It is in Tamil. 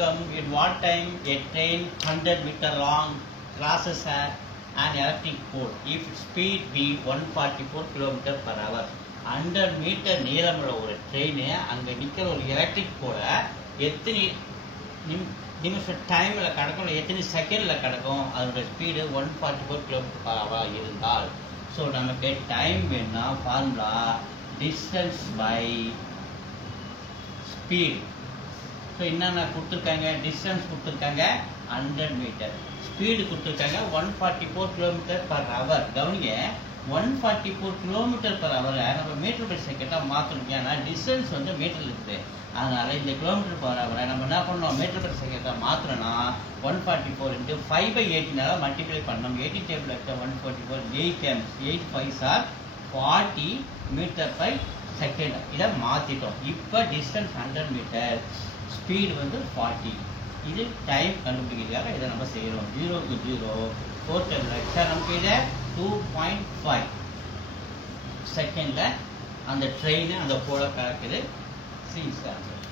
At what time a train 100-meter long crosses an electric pole if speed be 144 km per hour? 100 metre நீளமுள்ள ஒரு ட்ரெயின் அங்கே நிற்கிற ஒரு எலக்ட்ரிக் போல எத்தனை நிமிஷம் டைமில் கிடக்கும், எத்தனை செகண்டில் கிடக்கும், அதோட ஸ்பீடு 144 km per hour இருந்தால். ஸோ நமக்கு டைம் வேணும்னா formula distance by speed. So என்னென்ன கொடுத்துருக்காங்க, டிஸ்டன்ஸ் கொடுத்துருக்காங்க 100 மீட்டர், ஸ்பீடு கொடுத்துருக்காங்க 144 km per hour. கவனிங்க, 144 km per hour நம்ம மீட்டர் பை செகண்டாக மாற்றணும். ஏன்னா டிஸ்டன்ஸ் வந்து மீட்டரில் இருக்குது, அதனால் இந்த கிலோமீட்டர் பர் ஹவரை நம்ம என்ன பண்ணோம், மீட்டர் பர் செகண்டாக மாற்றணும்னா 144 × 5/18 மல்டிப்ளை பண்ணணும். 80 டேபிள் எடுத்த 144 8 times 8 5s are 40 metre per second. இதை மாற்றிட்டோம். இப்போ டிஸ்டன்ஸ் 100 மீட்டர், ஸ்பீடு வந்து 40. இது டைம் கண்டுபிடிக்கிறதுக்காக இதை நம்ம செய்கிறோம். 0 to 0 டோட்டல் சார் நமக்கு இதை 2.5 செகண்டில் அந்த ட்ரெயின் அந்த போல கலக்குது. C sir.